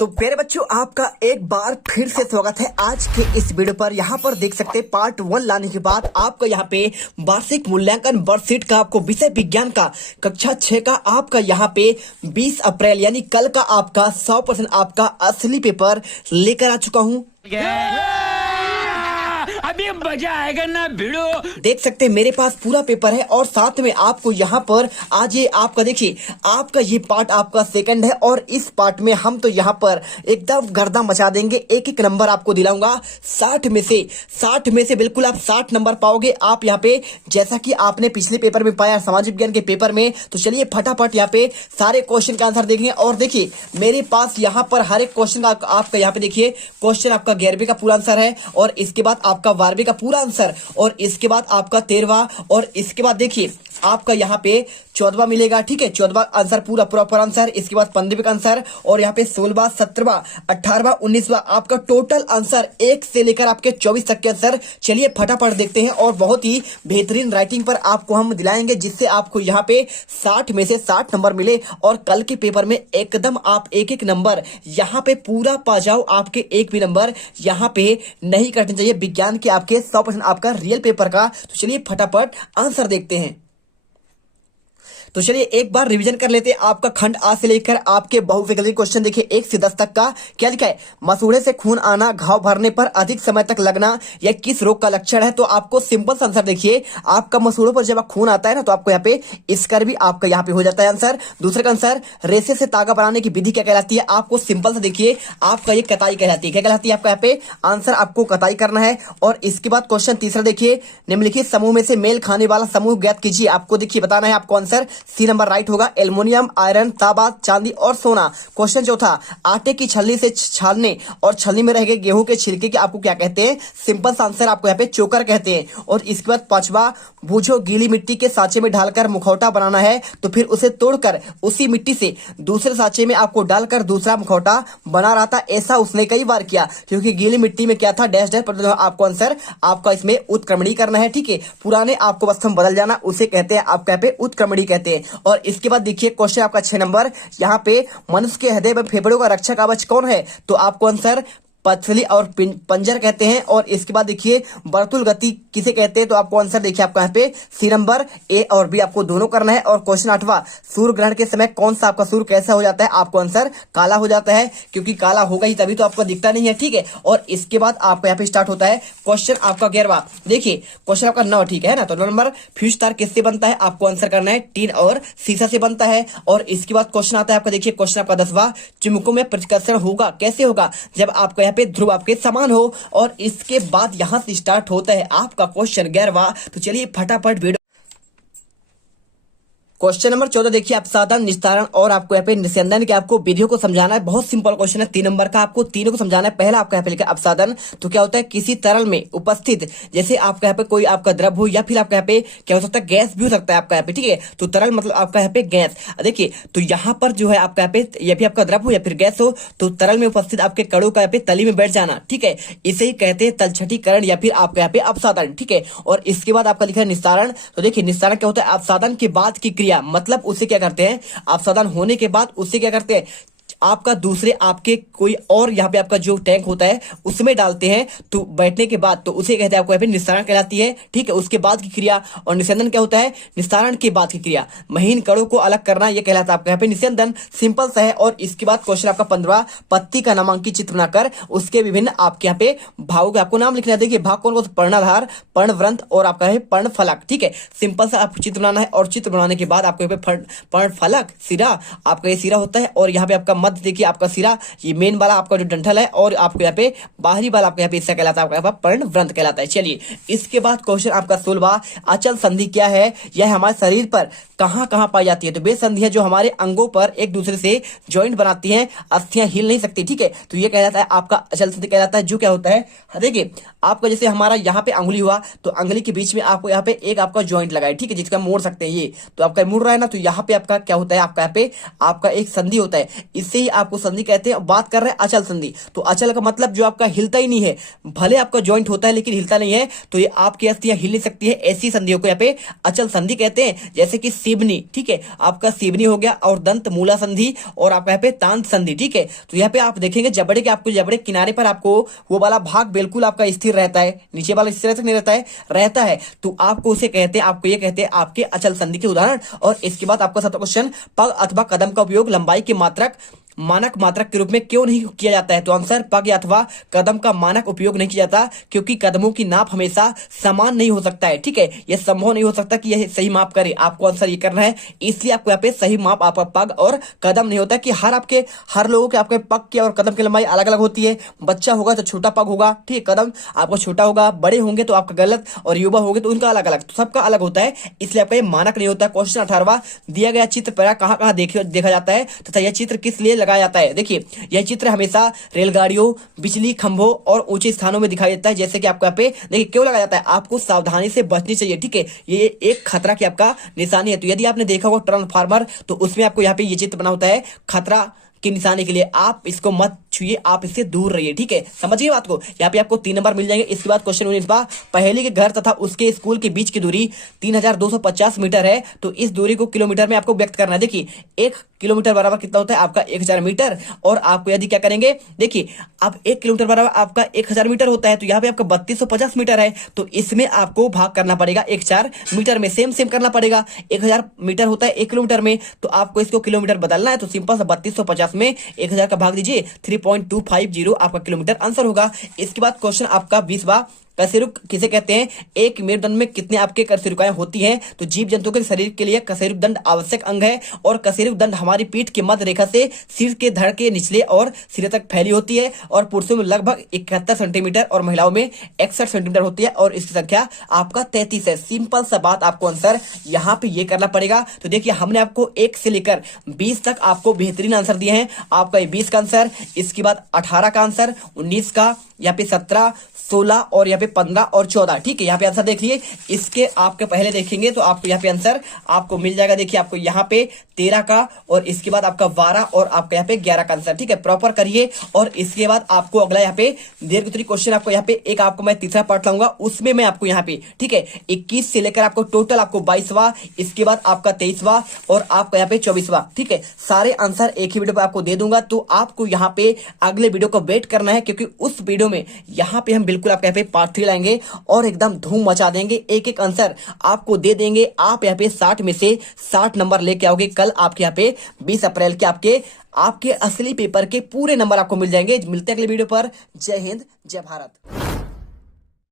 तो प्यारे बच्चों, आपका एक बार फिर से स्वागत है आज के इस वीडियो पर। यहाँ पर देख सकते हैं पार्ट 1 लाने के बाद आपका यहाँ पे वार्षिक मूल्यांकन वर्कशीट का आपको विषय विज्ञान का कक्षा 6 का आपका यहाँ पे 20 अप्रैल यानी कल का आपका 100% आपका असली पेपर लेकर आ चुका हूँ। अभी मजा आएगा ना भिड़ो। देख सकते हैं मेरे पास पूरा पेपर है और साथ में आपको यहाँ पर आज ये आपका देखिए आपका ये पार्ट आपका सेकंड है और इस पार्ट में हम तो यहाँ पर एकदम गर्दा मचा देंगे। एक एक नंबर आपको दिलाऊंगा 60 में से बिल्कुल आप 60 नंबर पाओगे आप यहाँ पे, जैसा कि आपने पिछले पेपर में पाया सामाजिक विज्ञान के पेपर में। तो चलिए फटाफट यहाँ पे सारे क्वेश्चन का आंसर देखेंगे। और देखिए मेरे पास यहाँ पर हर एक क्वेश्चन का आपका यहाँ पे देखिए क्वेश्चन आपका 11वीं का पूरा आंसर है और इसके बाद आपका 12वीं का पूरा आंसर और इसके बाद आपका 13वां और इसके बाद देखिए आपका यहाँ पे 14वां मिलेगा। ठीक है, 14वां आंसर पूरा प्रॉपर आंसर, इसके बाद 15वीं का आंसर और यहाँ पे 16वां 17वां 18वां 19वां आपका टोटल आंसर 1 से लेकर आपके 24 तक के आंसर। चलिए फटाफट देखते हैं और बहुत ही बेहतरीन राइटिंग पर आपको हम दिलाएंगे जिससे आपको यहाँ पे 60 में से 60 नंबर मिले और कल के पेपर में एकदम आप एक एक नंबर यहाँ पे पूरा पा जाओ। आपके एक भी नंबर यहाँ पे नहीं कटने चाहिए विज्ञान के आपके 100% आपका रियल पेपर का। तो चलिए फटाफट आंसर देखते हैं। तो चलिए एक बार रिवीजन कर लेते हैं। आपका खंड आ से लेकर आपके बहुविकल्पी क्वेश्चन देखिए 1 से 10 तक का क्या लिखा है। मसूड़े से खून आना, घाव भरने पर अधिक समय तक लगना, यह किस रोग का लक्षण है। तो आपको सिंपल आंसर देखिए आपका मसूड़ों पर जब खून आता है ना तो आपको यहाँ पे इसकर भी आपका यहाँ पे हो जाता है आंसर। दूसरे का आंसर रेशे से तागा बनाने की विधि क्या कहलाती है। आपको सिंपल से देखिए आपका ये कताई कहलाती है। क्या कहलाती है आपका यहाँ पे आंसर आपको कताई करना है। और इसके बाद क्वेश्चन तीसरा देखिए निम्नलिखित समूह में से मेल खाने वाला समूह ज्ञात कीजिए। आपको देखिए बताना है आपको आंसर सी नंबर राइट होगा। एल्युमिनियम, आयरन, तांबा, चांदी और सोना। क्वेश्चन चौथा आटे की छलनी से छानने और छलनी में रह गए गेहूं के छिलके के आपको क्या कहते हैं। सिंपल आंसर आपको यहाँ पे चोकर कहते हैं। और इसके बाद पांचवा बूझो गीली मिट्टी के सांचे में डालकर मुखौटा बनाना है तो फिर उसे तोड़कर उसी मिट्टी से दूसरे सांचे में आपको डालकर दूसरा मुखौटा बना रहा था। ऐसा उसने कई बार किया क्योंकि गीली मिट्टी में क्या था डैश डैश पर आपको आंसर आपका इसमें उत्क्रमणी करना है। ठीक है, पुराने आपको वस्तु बदल जाना उसे कहते हैं आपका यहाँ पे उत्क्रमणी कहते हैं। और इसके बाद देखिए क्वेश्चन आपका 6 नंबर यहाँ पे मनुष्य के हृदय में फेफड़ों का रक्षा कवच कौन है। तो आपको आंसर पथली और पंजर कहते हैं। और इसके बाद देखिए वर्तुल गति किसे कहते हैं। तो आपको आंसर देखिए आपका यहाँ पे सी नंबर ए और बी आपको दोनों करना है। और क्वेश्चन 8वां सूर्य ग्रहण के समय कौन सा आपका सूर्य कैसा हो जाता है। आपको आंसर काला हो जाता है क्योंकि काला होगा ही तभी तो आपको दिखता नहीं है। ठीक है, और इसके बाद आपको यहाँ पे स्टार्ट होता है क्वेश्चन आपका 11वां। देखिए क्वेश्चन आपका 9 ठीक है ना। तो 9 नंबर फ्यूज तार किससे बनता है। आपको आंसर करना है टीन और शीशा से बनता है। और इसके बाद क्वेश्चन आता है आपका देखिए क्वेश्चन आपका 10वां चुंबकों में प्रतिकर्षण होगा कैसे होगा जब आपको यहाँ पे ध्रुव आपके समान हो। और इसके बाद यहां से स्टार्ट होता है आपका क्वेश्चन 11वां। तो चलिए फटाफट वीडियो क्वेश्चन नंबर 14 देखिए अपसाधन, निस्तारण और आपको यहाँ पे निस्यंदन के आपको विधियों को समझाना है। बहुत सिंपल क्वेश्चन है 3 नंबर का, आपको तीनों को समझाना है। पहला आपका यहाँ पे लिखा है अपसाधन। तो क्या होता है किसी तरल में उपस्थित जैसे आपका यहाँ पे कोई आपका द्रव हो या फिर आपका यहाँ पे क्या हो सकता है गैस भी हो सकता है आपका यहाँ पे। ठीक है, तो तरल मतलब आपका यहाँ पे गैस। देखिए तो यहाँ पर जो है आपका यहाँ पे या फिर आपका द्रव हो या फिर गैस हो तो तरल में उपस्थित आपके कणों का यहाँ पे तली में बैठ जाना। ठीक है, इसे ही कहते हैं तलछटीकरण या फिर आपका यहाँ पे अपसाधन। ठीक है, और इसके बाद आपका लिखा है निस्तारण। तो देखिए निस्तारण क्या होता है अपसाधन के बाद की क्रिया, मतलब उसे क्या करते हैं अपसाधन होने के बाद उससे क्या करते हैं आपका दूसरे आपके कोई और यहाँ पे आपका जो टैंक होता है उसमें डालते हैं तो बैठने के बाद तो उसे कहते हैं आपको यहाँ पे निस्तारण कहलाती है। ठीक है, उसके बाद की क्रिया। और निस्यंदन क्या होता है निस्तारण के बाद की क्रिया, महीन कणों को अलग करना यह कहलाता है आपका यहाँ पे निस्यंदन। सिंपल सा है। और इसके बाद क्वेश्चन आपका 15वां पत्ती का नामांकित चित्र बनाकर उसके विभिन्न आपके यहाँ पे भावों के आपको नाम लिखना है। देखिए भाग कौन कौन पर्णाधार, पर्णव्रंत और आपका है पर्णफलक। ठीक है, सिंपल सा आपको चित्र बनाना है और चित्र बनाने के बाद आपको यहाँ पे पर्णफलक सिरा आपका ये सिरा होता है और यहाँ पे आपका मध्य देखिए आपका सिरा ये मेन वाला आपका जो डंठल है और आपको यहाँ पे बाहरी वाला आपको यहाँ पे हिस्सा कहलाता है आपका पर्णव्रंत कहलाता है। चलिए इसके बाद क्वेश्चन आपका 16वां अचल संधि क्या है, यह हमारे शरीर पर कहां कहां पाई जाती है। तो वे संधियां जो हमारे अंगों पर एक दूसरे से जॉइंट बनाती हैं, अस्थियां हिल नहीं सकती। ठीक है, तो ये कहलाता है आपका अचल संधि कहलाता है। जो क्या होता है देखिए आपका जैसे हमारा यहाँ पे अंगुली हुआ तो अंगुली के बीच में आपको यहाँ पे एक आपका जॉइंट लगा है। ठीक है, जिसका मोड़ सकते हैं ये तो आपका मुड़ रहा है ना तो यहाँ पे आपका क्या होता है आपका यहाँ पे आपका एक संधि होता है। इससे इसे ही आपको संधि कहते हैं। बात कर रहे हैं अचल संधि, तो अचल का मतलब जो आपका हिलता ही नहीं है, भले आपका जॉइंट होता है लेकिन हिलता नहीं है, तो ये आपकी अस्थियां हिल नहीं सकती है, ऐसी संधियों को यहाँ पे अचल संधि कहते हैं। जैसे कि सिवनी, ठीक है, आपका सिवनी हो गया, और दंत मूला संधि, और आपका यहाँ पे तांत संधि, ठीक है। तो यहाँ पे आप देखेंगे जबड़े के आपको जबड़े किनारे पर आपको वो वाला भाग बिल्कुल आपका स्थिर रहता है, नीचे वाला इस तरह से नहीं रहता है, तो आपको उसे कहते हैं, आपको ये कहते हैं आपके अचल संधि के उदाहरण। और इसके बाद आपका 7वां क्वेश्चन, पग अथवा कदम का उपयोग लंबाई के मानक मात्रक के रूप में क्यों नहीं किया जाता है? तो आंसर, पग अथवा कदम का मानक उपयोग नहीं किया जाता क्योंकि कदमों की नाप हमेशा समान नहीं हो सकता है, ठीक है। यह संभव नहीं हो सकता कि यह सही माप करे, आपको आंसर ये करना है। इसलिए आपको यहाँ पे सही माप आपका पग और कदम नहीं होता कि हर लोगों के आपके पग की और कदम की लंबाई अलग अलग होती है। बच्चा होगा तो छोटा पग होगा, ठीक है, कदम आपका छोटा होगा, बड़े होंगे तो आपका गलत, और युवा होंगे तो उनका अलग अलग, तो सबका अलग होता है, इसलिए आपका ये मानक नहीं होता। क्वेश्चन 18वां, दिया गया चित्र पर कहां कहां देखा जाता है तथा यह चित्र किस लिए लगाया जाता है? देखिए, यह चित्र हमेशा रेलगाड़ियों, बिजली खंभों और ऊंचे स्थानों में दिखाई देता है। जैसे कि आपको यहाँ पे देखिए क्यों लगाया जाता है, आपको सावधानी से बचनी चाहिए, ठीक है, ये एक खतरा की आपका निशानी है। तो यदि आपने देखा होगा ट्रांसफार्मर, तो उसमें आपको यहाँ पे ये चित्र बना होता है खतरा की निशानी के लिए, आप इसको मत छुइए, आप इससे दूर रहिए, ठीक है, समझिए बात को। यहाँ पे आपको 3 नंबर मिल जाएंगे। इसके बाद क्वेश्चन 19वां, पहेली के घर तथा उसके स्कूल के बीच की दूरी 3250 मीटर है, तो इस दूरी को किलोमीटर में आपको व्यक्त करना है। देखिए, 1 किलोमीटर बराबर कितना होता है आपका 1000 मीटर, और आपको यदि क्या करेंगे, देखिए अब 1 किलोमीटर बराबर आपका 1000 मीटर होता है, तो यहाँ पे आपका 3250 मीटर है, तो इसमें आपको भाग करना पड़ेगा 1000 मीटर में, सेम करना पड़ेगा। 1000 मीटर होता है 1 किलोमीटर में, तो आपको इसको किलोमीटर बदलना है, तो सिंपल सा 3250 में 1000 का भाग दीजिए, 3.250 आपका किलोमीटर आंसर होगा। इसके बाद क्वेश्चन आपका 20वां, कशेरुक किसे कहते हैं? एक मेरुदंड में कितने आपके कशेरुकाएं होती हैं? तो जीव जंतु के शरीर के लिए कशेरुक दंड आवश्यक अंग है, और कशेरुक दंड हमारी पीठ के मध्य रेखा से सिर के धड़ के निचले और सिरे तक फैली होती है, और पुरुषों में लगभग 71 सेंटीमीटर और महिलाओं में 61 सेंटीमीटर होती है, और इसकी संख्या आपका 33 है। सिंपल सा बात, आपको आंसर यहाँ पे ये करना पड़ेगा। तो देखिए, हमने आपको 1 से लेकर 20 तक आपको बेहतरीन आंसर दिए हैं। आपका 20 का आंसर, इसके बाद 18 का आंसर, 19 का, यहाँ पे 17, 16 और यहाँ पे 15 और 14, ठीक है। यहाँ पे आंसर देख लिए, इसके आपके पहले देखेंगे तो आपको यहाँ पे आंसर आपको मिल जाएगा। देखिए, आपको यहाँ पे 13 का, और इसके बाद आपका 12 और आपका यहाँ पे 11 का आंसर, ठीक है, प्रॉपर करिए। और इसके बाद आपको अगला यहाँ पे दीर्घ क्वेश्चन, आपको यहाँ पे एक आपको मैं तीसरा पार्ट लाऊंगा, उसमें मैं आपको यहाँ पे, ठीक है, 21 से लेकर आपको टोटल आपको 22वां, इसके बाद आपका 23वां और आपका यहाँ पे 24वां, ठीक है, सारे आंसर एक ही वीडियो पे आपको दे दूंगा। तो आपको यहाँ पे अगले वीडियो को वेट करना है, क्योंकि उस वीडियो में यहाँ पे हम बिल्कुल आपके यहाँ पे पार्ट 3 लाएंगे और एकदम धूम मचा देंगे, एक एक आंसर आपको दे देंगे। आप यहाँ पे 60 में से 60 नंबर लेके आओगे। कल आपके यहाँ पे 20 अप्रैल के आपके असली पेपर के पूरे नंबर आपको मिल जाएंगे। मिलते हैं अगले वीडियो पर। जय हिंद, जय भारत।